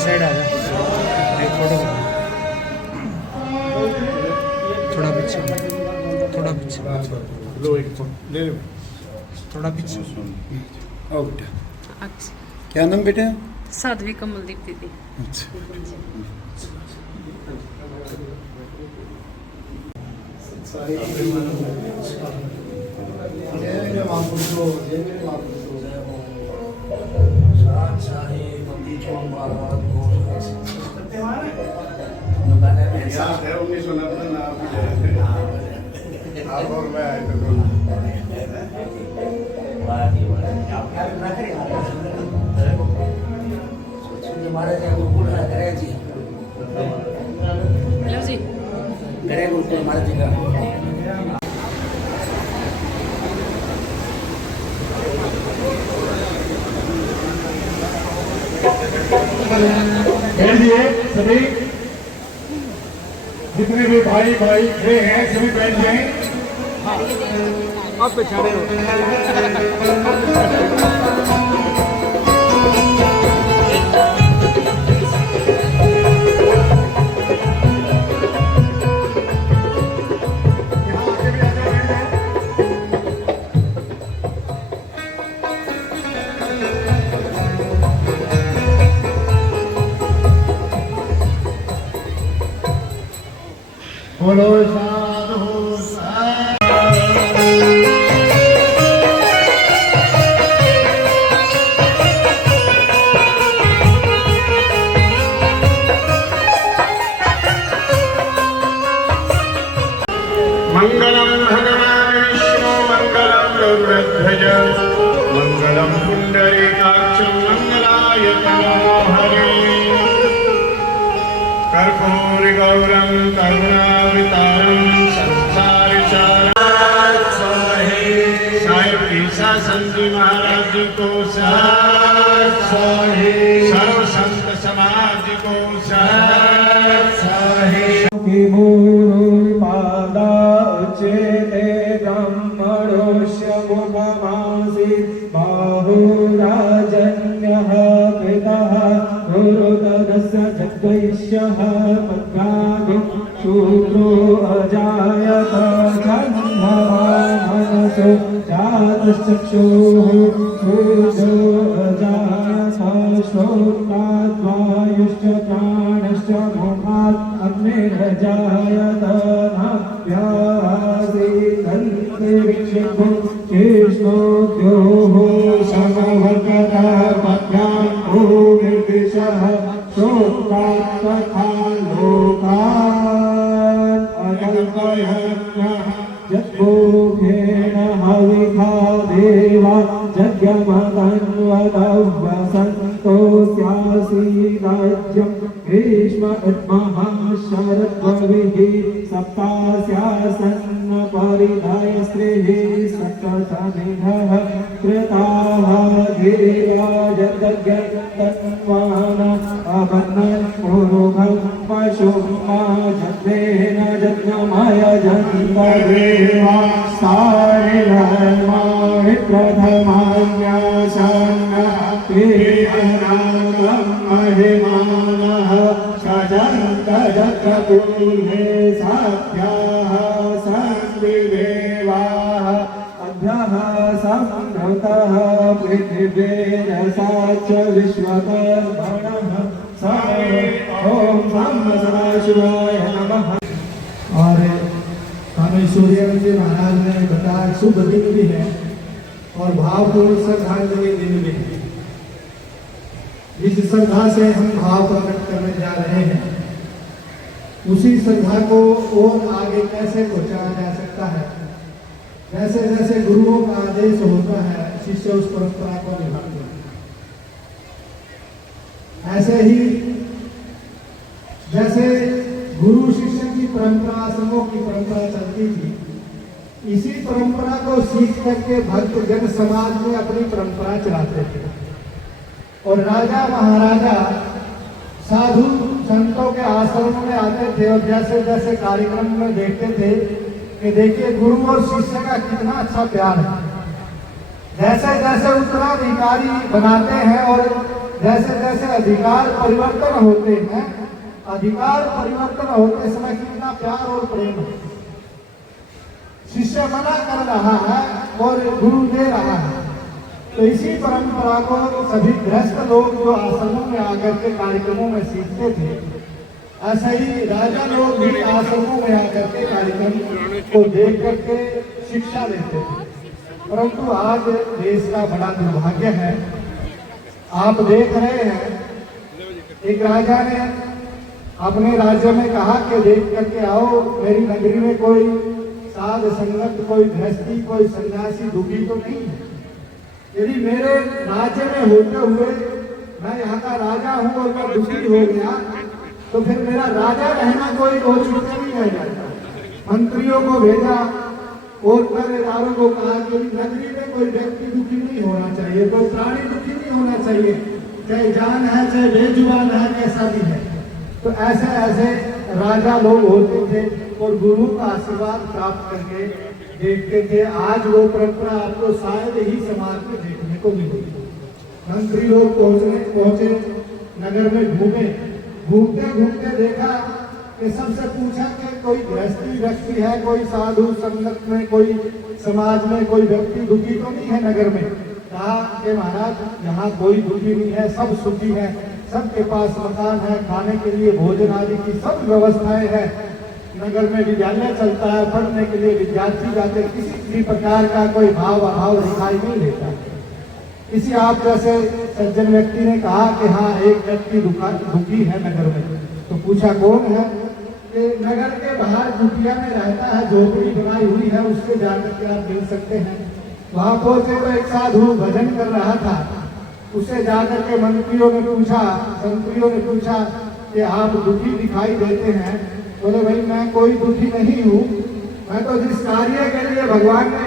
Side आ जा, photo थोड़ा पीछे, थोड़ा पीछे लो, एक ले लो, थोड़ा पीछे। अच्छा, क्या नाम बेटा? साध्वी कमलदीप दीदी। अच्छा, हेलो जी, सभी जितने भी भाई भाई खड़े हैं सभी बैठ जाएं। आप पिछाड़े हो। बोलो साधु साधु। मंगलम भगवान विष्णु मंगलम गरुड़ध्वज मंगलम पुंडरीकाक्षं मंगलाय तनो हरे कर्पूरी गौरं करुणावतारं संसारसारं साहिब ईसा संत महाराज जी को सर्व संत समाज को शूद्रो अजायत मनसो जातश्चक्षुः शूद्रो अजायत श्रोत्राद्वायुश्च प्राणश्च मोहात् अग्निरजायत नाभ्यासीदन्तिविक्षिप्तो चेष्णोद्योः समवर्तत पद्भ्याम् भूमिर्दिशः श्रोत्रात् तथा लोकान् अकल्पयन्नः यद्भूमेन हविखा देवा यज्ञमतन्वदव्यसन्तो स्यासीदाज्यं ग्रीष्म उद्मः शरद्भविः सप्तास्यासन्न परिधाय स्त्रीः सप्तशनिधः कृताः गिरिराजदग्यन्तन्वान अवन्नन् पुरुषं पशुं मा जग्नेन जग्नमय जन्तदेवा सारिधर्मा विप्रथमान्यासन्नः तेनागं महिमानः सजन्तजक्रतुल्ये साभ्याः सन्दिदेवाः अभ्यः संहृतः पृथिवेरसा च विश्वकर्मणः ॐ नमः शिवाय नमः। और स्वामी सूर्यवंशी महाराज ने बताया शुभ दिन भी है और भावपूर्ण श्रद्धांजलि दिन भी है। जिस श्रद्धा से हम भाव प्रकट करने जा रहे हैं उसी श्रद्धा को और आगे कैसे पहुंचाया जा सकता है। जैसे जैसे गुरुओं का आदेश होता है शिष्य उस परंपरा को निभाते हैं। ऐसे ही जैसे गुरु शिष्य की परंपरा आश्रमों की परंपरा चलती थी, इसी परंपरा को सीख करके भक्त जन समाज में अपनी परंपरा चलाते थे। और राजा महाराजा साधु संतों के आश्रम में आते थे और जैसे जैसे कार्यक्रम में देखते थे कि देखिए गुरु और शिष्य का कितना अच्छा प्यार है। जैसे जैसे उत्तराधिकारी बनाते हैं और जैसे जैसे अधिकार परिवर्तन होते हैं, अधिकार परिवर्तन होते समय कितना प्यार और प्रेम है। शिष्य मना कर रहा है और गुरु दे रहा है। तो इसी परंपरा को सभी गृहस्थ लोग जो आश्रमों में आकर के कार्यक्रमों में सीखते थे, ऐसे ही राजा लोग भी आश्रमों में आकर के कार्यक्रम को देख करके शिक्षा लेते थे। परंतु आज देश का बड़ा दुर्भाग्य है, आप देख रहे हैं एक राजा ने अपने राज्य में कहा कि देख करके आओ मेरी नगरी में कोई साध संगत, कोई गृहस्थी, कोई सन्यासी दुखी तो नहीं है। यदि मेरे राज्य में होते हुए मैं यहाँ का राजा हूँ और मैं दुखी हो गया तो फिर मेरा राजा रहना कोई औचित्य नहीं रह जाता। मंत्रियों को भेजा और पहरेदारों को कहा कि नगरी में कोई व्यक्ति दुखी नहीं होना चाहिए, कोई प्राणी दुखी नहीं होना चाहिए, चाहे जान है चाहे बेजुबान है, कैसा भी है। तो ऐसे ऐसे राजा लोग होते थे और गुरु का आशीर्वाद प्राप्त करके देखते थे। आज वो परंपरा आपको शायद ही समाज में देखने को मिलेगी। मंत्री लोग पहुंचे नगर में घूमते घूमते देखा कि सबसे पूछा कि कोई गृहस्थी व्यक्ति है, कोई साधु संगत में, कोई समाज में कोई व्यक्ति दुखी तो नहीं है नगर में। कहा कि महाराज यहाँ कोई दुखी नहीं है, सब सुखी है, सबके पास मकान है, खाने के लिए भोजन आदि की सब व्यवस्थाएं हैं। नगर में विद्यालय चलता है, पढ़ने के लिए विद्यार्थी जाते, किसी भी प्रकार का कोई भाव अभाव दिखाई नहीं देता। किसी आप जैसे सज्जन व्यक्ति ने कहा कि हाँ एक व्यक्ति दुखी है नगर में। तो पूछा कौन है? कि नगर के बाहर कुटिया में रहता है, झोपड़ी बनाई हुई है, उससे जाकर के आप मिल सकते हैं। वहां पहुंचे तो एक साधु भजन कर रहा था, उसे जाकर के मंत्रियों ने पूछा कि आप दुखी दिखाई देते हैं। बोले भाई मैं कोई दुखी नहीं हूँ, मैं तो जिस कार्य के लिए भगवान ने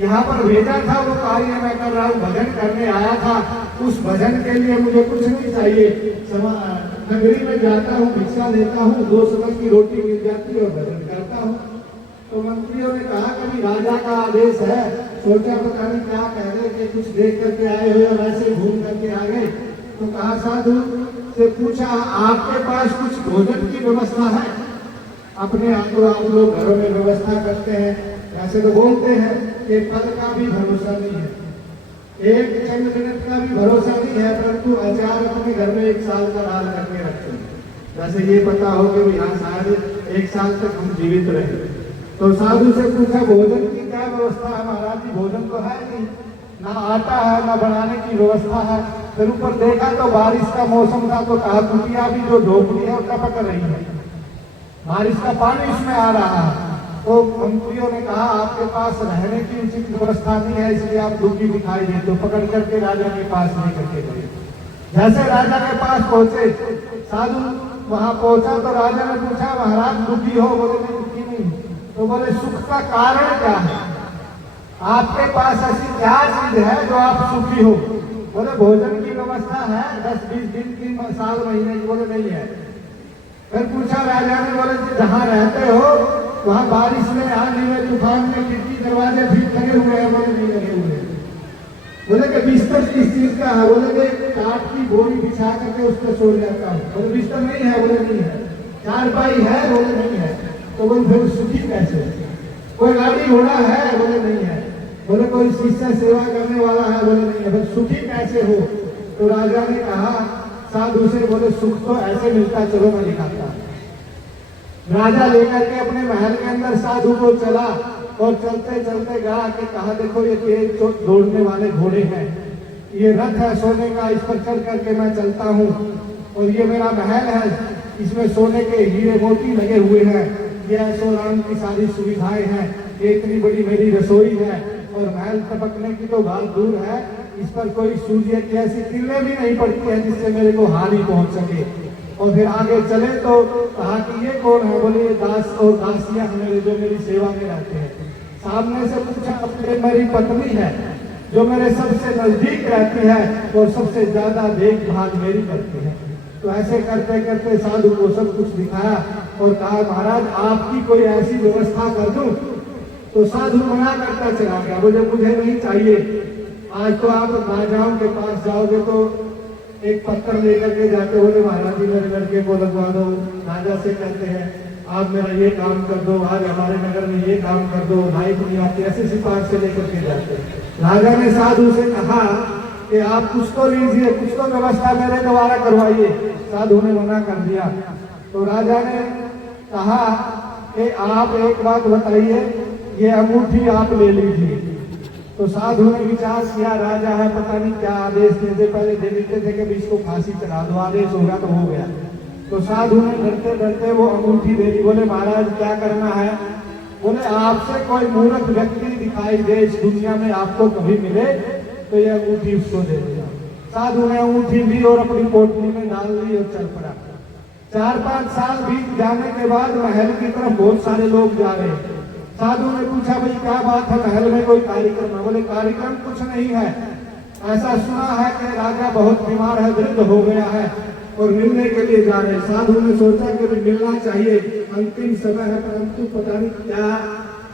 यहाँ पर भेजा था वो कार्य मैं कर रहा हूँ, भजन करने आया था। उस भजन के लिए मुझे कुछ नहीं चाहिए, नगरी में जाता हूँ, भिक्षा लेता हूँ, 2 समय की रोटी मिल जाती है और भजन करता हूँ। तो मंत्रियों ने कहा कभी राजा का आदेश है, सोचा पता नहीं क्या कह रहे कि कुछ देख करके आए हो या वैसे घूम करके आ गए। तो कहा साधु से पूछा आपके पास कुछ भोजन की व्यवस्था है? अपने आप लोग घरों में व्यवस्था करते हैं, ऐसे तो बोलते हैं कि पद का भी भरोसा नहीं है, एक चंद मिनट का भी भरोसा नहीं है, परंतु अचार अपने घर में 1 साल का डाल करके रखते हैं। जैसे ये पता हो कि यहाँ शायद 1 साल तक हम जीवित रहे। तो साधु से पूछा भोजन की क्या व्यवस्था है? महाराज जी भोजन तो है नहीं, ना आटा है ना बनाने की व्यवस्था है। फिर ऊपर देखा तो बारिश का मौसम था, तो कहा कुटिया भी जो झोपड़ी है वो टपक रही है, बारिश का पानी उसमें आ रहा है। तो मंत्रियों ने कहा आपके पास रहने की उचित व्यवस्था नहीं है, इसलिए आप दुखी दिखाई देते हो। पकड़ करके राजा के पास नहीं करके गए। जैसे राजा के पास पहुंचे, साधु वहां पहुंचा तो राजा ने पूछा महाराज दुखी हो? बोले नहीं दुखी नहीं। तो बोले सुख का कारण क्या है? आपके पास ऐसी क्या चीज है जो आप सुखी हो? बोले भोजन की व्यवस्था है 10-20 दिन की, साल महीने की। बोले नहीं है। फिर पूछा राजा ने, बोले जहाँ रहते हो वहाँ बारिश में, आंधी में, तूफान में खिड़की दरवाजे ठीक लगे हुए हैं? बोले नहीं लगे हुए। बोले कि बिस्तर किस चीज का है? बोले कि काठ की बोरी बिछा करके उस पर सो जाता हूँ। बोले बिस्तर नहीं है? बोले नहीं है। चारपाई है? बोले नहीं है। तो बोले फिर सुखी कैसे? कोई गाड़ी घोड़ा है? बोले नहीं है। बोले कोई शिष्य सेवा करने वाला है? बोले नहीं है। फिर सुखी कैसे हो? तो राजा ने कहा साधु से, बोले सुख तो ऐसे मिलता, चलो मैं दिखाता। राजा लेकर के अपने महल के अंदर साधु को चला और चलते चलते गया कि कहा देखो ये तेज दौड़ने वाले घोड़े हैं, ये रथ है सोने का, इस पर चढ़ करके मैं चलता हूँ, और ये मेरा महल है, इसमें सोने के हीरे मोती लगे हुए हैं, ये ऐशोआराम की सारी सुविधाएं हैं, ये इतनी बड़ी मेरी रसोई है, और महल टपकने की तो बात दूर है, इस पर कोई सूर्य की ऐसी किरणें भी नहीं पड़ती है जिससे मेरे को हानि पहुंच सके। और फिर आगे चले तो कहा कि ये कौन है? बोले ये दास और दासियां मेरे जो मेरी सेवा में रहते हैं। सामने से पूछा, अपने मेरी पत्नी है जो मेरे सबसे नजदीक रहती है और सबसे ज्यादा देखभाल मेरी करती है। तो ऐसे करते करते साधु को सब कुछ दिखाया और कहा महाराज आपकी कोई ऐसी व्यवस्था कर दूं। तो साधु मना करता चला गया, बोले मुझे नहीं चाहिए। आज तो आप राजाओं के पास जाओगे तो एक पत्थर लेकर के जाते, बोले महाराज जी मेरे लड़के को लगवा दो। राजा से कहते हैं आप मेरा ये काम कर दो, आज हमारे नगर में ये काम कर दो, लाइट नहीं आती, ऐसे सिफारिश से लेकर के जाते। राजा ने साधु से कहा कि आप कुछ तो लीजिए, कुछ तो व्यवस्था मेरे द्वारा करवाइए। साधु ने मना कर दिया। तो राजा ने कहा कि आप एक बात बताइए, ये अंगूठी आप ले लीजिए। तो साधु ने विचार किया, राजा है पता नहीं क्या आदेश देते, पहले दे देते थे कि इसको फांसी चढ़ा दो, आदेश होगा तो हो गया। तो साधु ने डरते डरते वो अंगूठी दे दी। बोले महाराज क्या करना है? बोले आपसे कोई मूर्ख व्यक्ति दिखाई दे इस दुनिया में, आपको कभी मिले तो ये अंगूठी उसको दे दिया। साधु ने अंगूठी ली और अपनी पोटली में डाल ली और चल पड़ा। 4-5 साल बीत जाने के बाद महल की तरफ बहुत सारे लोग जा रहे। साधु ने पूछा भाई क्या बात है, महल में कोई कार्यक्रम है? बोले कार्यक्रम कुछ नहीं है, ऐसा सुना है कि राजा बहुत बीमार है, वृद्ध हो गया है और मिलने के लिए जा रहे। साधु ने सोचा कि मिलना चाहिए, अंतिम समय है, परंतु पता नहीं क्या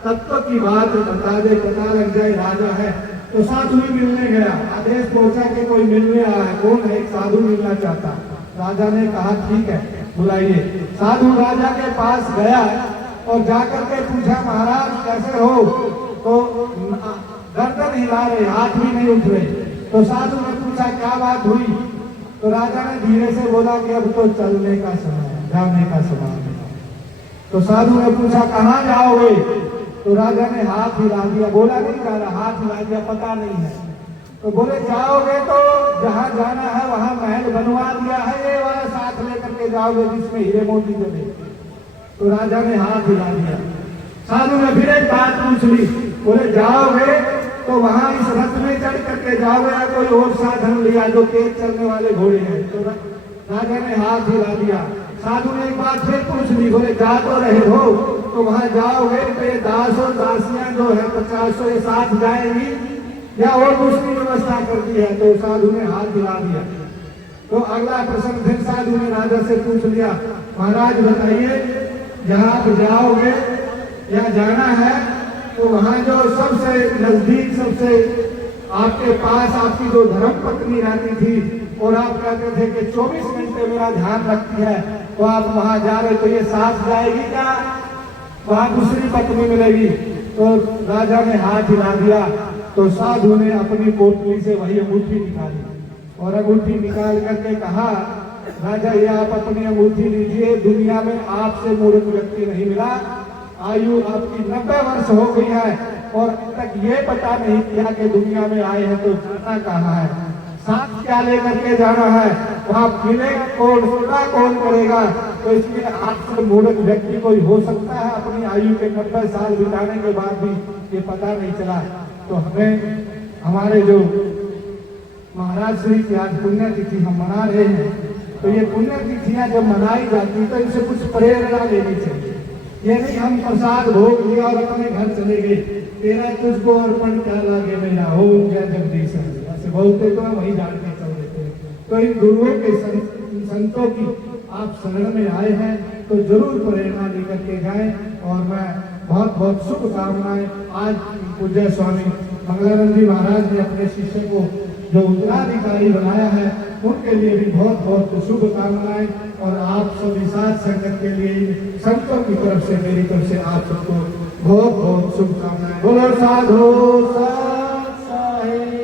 तत्व की बात बता दे, पता लग जाए राजा है। तो साधु ही मिलने गया, आदेश पहुंचा कि कोई मिलने आया है। कौन है? एक साधु मिलना चाहता। राजा ने कहा ठीक है बुलाइए। साधु राजा के पास गया और जाकर के पूछा महाराज कैसे हो? तो गर्दन हिला रहे, हाथ भी नहीं उठ रहे। तो साधु ने पूछा क्या बात हुई? तो राजा ने धीरे से बोला कि अब तो चलने का समय है, जाने का समय है। तो साधु ने पूछा कहाँ जाओगे? तो राजा ने हाथ हिला दिया, बोला नहीं जा रहा, हाथ हिला दिया, पता नहीं है। तो बोले जाओगे तो जहाँ जाना है वहाँ महल बनवा दिया है, ये वाला साथ लेकर के जाओगे जिसमें हीरे मोती जले। तो राजा ने हाथ हिला दिया। साधु ने फिर एक बात पूछ ली, बोले जाओगे तो वहां इस रथ में चढ़ करके जाओगे या कोई और साधन लिया जो तेज चलने वाले घोड़े हैं? तो राजा ने हाथ हिला दिया। साधु ने एक बात फिर पूछ ली, बोले जा तो रहे हो तो वहां जाओगे तो ये दास और दासियां जो है 50 ये साथ जाएंगी या और दूसरी व्यवस्था कर दी है? तो साधु ने हाथ हिला दिया। तो अगला प्रश्न फिर साधु ने राजा से पूछ लिया, महाराज बताइए जहाँ आप जाओगे या जाना है तो वहाँ जो सबसे नजदीक, सबसे आपके पास आपकी जो धर्म पत्नी रहती थी और आप कहते थे कि 24 घंटे मेरा ध्यान रखती है, तो आप वहाँ जा रहे तो ये साथ जाएगी क्या वहाँ दूसरी पत्नी मिलेगी? तो राजा ने हाथ हिला दिया। तो साधु ने अपनी पोटली से वही अंगूठी निकाली और अंगूठी निकाल करके कहा राजा ये आप अपनी अंगूठी लीजिए, दुनिया में आपसे मूर्ख व्यक्ति नहीं मिला, आयु आपकी 90 वर्ष हो गई है और अब तक ये पता नहीं किया कि दुनिया में आए हैं तो जाना कहाँ है, साथ क्या लेकर के जाना है, वहाँ मिले कौन, सुना कौन करेगा? तो इसलिए आपसे मूर्ख व्यक्ति कोई हो सकता है अपनी आयु के 90 साल बिताने के बाद भी ये पता नहीं चला। तो हमें हमारे जो महाराज श्री की आज पुण्यतिथि हम मना रहे हैं, तो ये पुण्यतिथियां जब मनाई जाती तो इनसे कुछ प्रेरणा लेनी चाहिए। ये नहीं हम प्रसाद भोग लिया और अपने घर चले गए, तेरा तुझको अर्पण क्या लागे मेरा हो गया जगदीश, ऐसे बोलते तो हम वही जान के चल देते हैं। तो इन गुरुओं के संतों की आप शरण में आए हैं तो जरूर प्रेरणा लेकर के जाएं। और मैं बहुत बहुत शुभकामनाएं, आज पूज्य स्वामी मंगलानंद जी महाराज ने अपने शिष्य को जो उत्तराधिकारी बनाया है उनके लिए भी बहुत बहुत शुभकामनाएं। और आप सभी साथ संगत के लिए संतों की तरफ से, मेरी तरफ से आप सबको बहुत बहुत शुभकामनाएं। बोलो साधु साथ साहिब।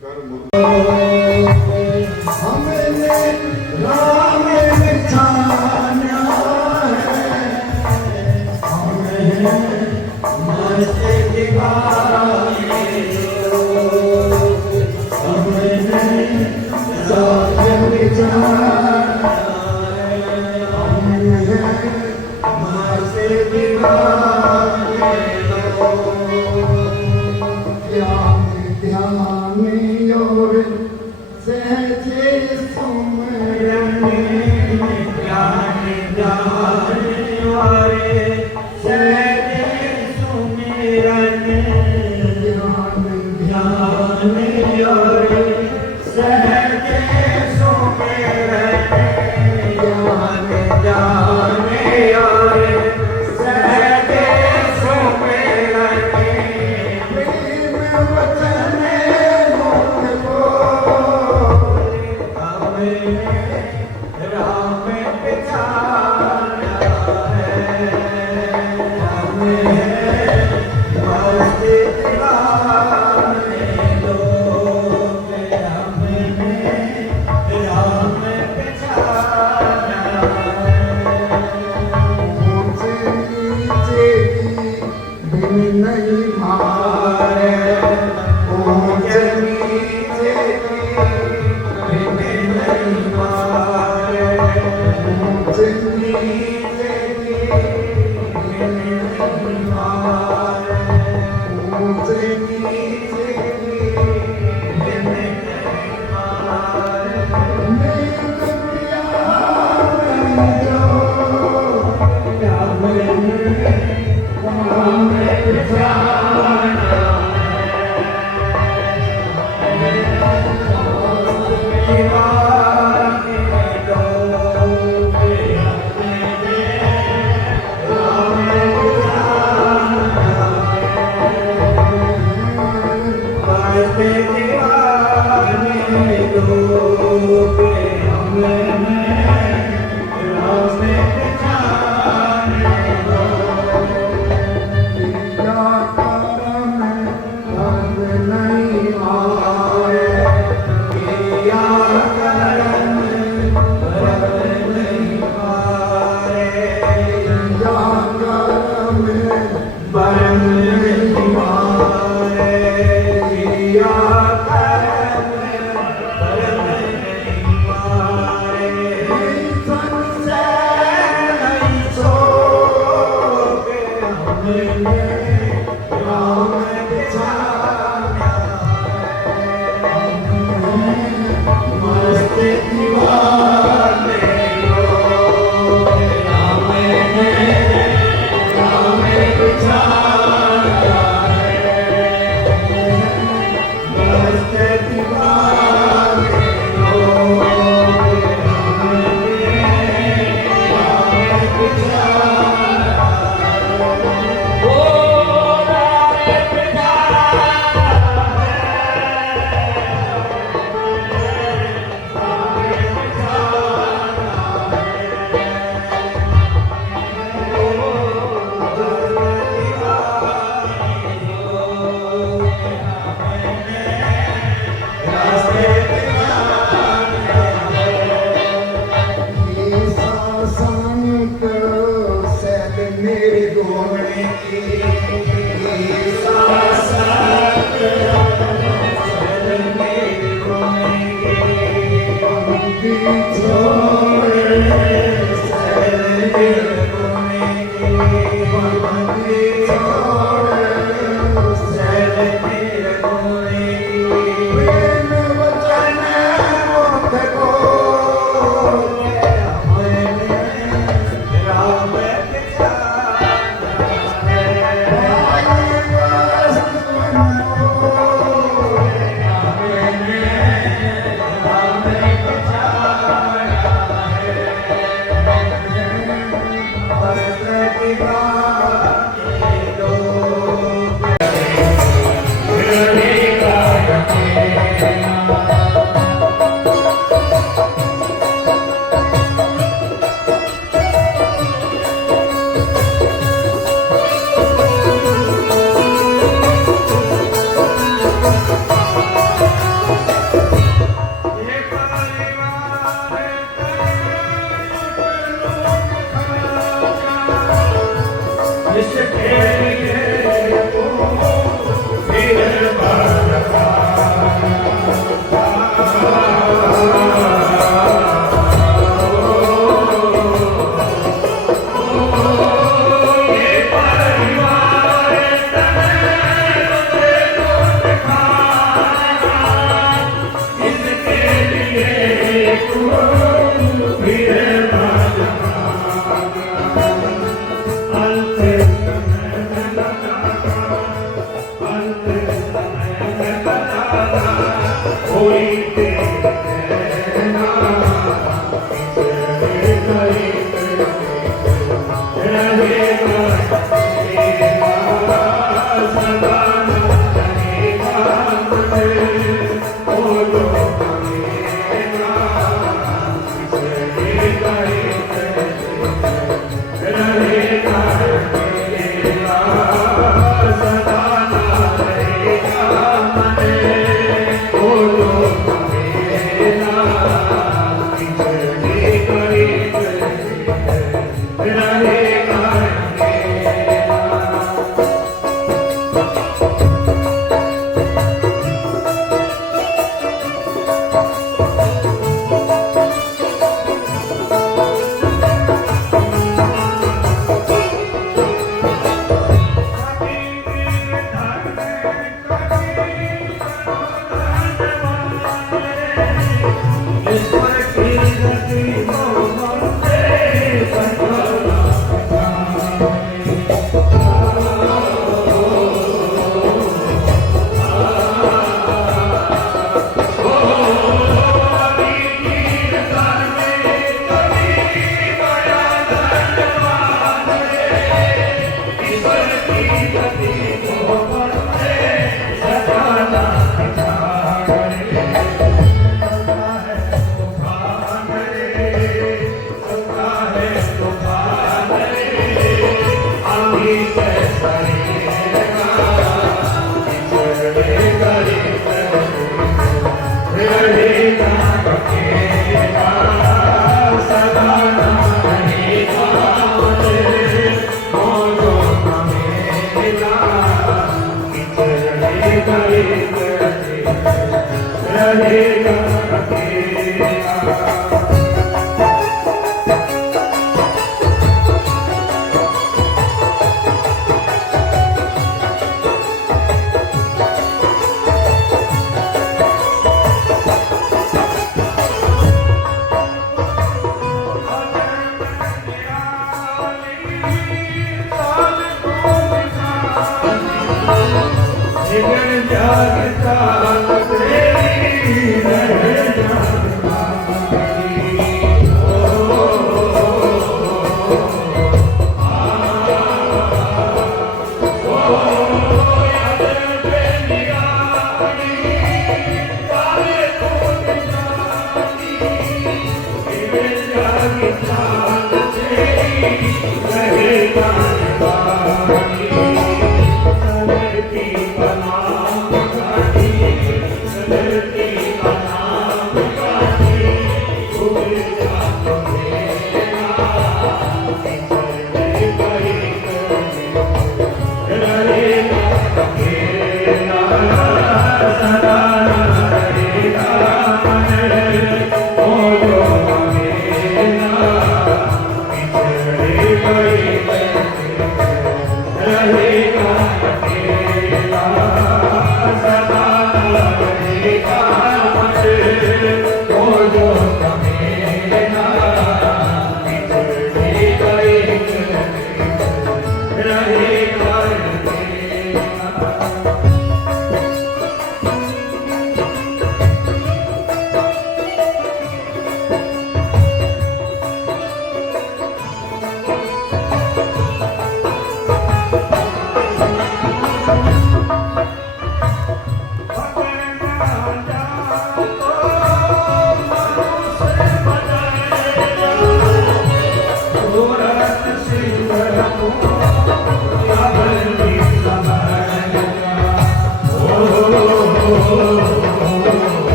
कर मुर हमने राम बिछाना है, हमें मस्त दीवाने लो, हमने साथ बिछाना है, हमें मस्त दीवाने लो। ध्यान और सहजे सुमरन, ध्यान और सहजे सुमिरन, ध्यान और सहजे सुमिरन, ध्यान और सहजे सुमिरन। प्रेम वचन मुख बोले, हमें राम बिछाना है, हमें मस्त दीवाने लोग, हमें राम बिछाना है। ऊंचे नीचे की बिन नहीं मारे, ऊंचे नीचे की बिन नहीं मारे, ऊंचे नीचे की बिन नहीं मारे, ऊंचे नीचे की बिन नहीं मारे। मेरे प्यार जो राम बिछाना राम बिछाना है, Hare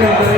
Hare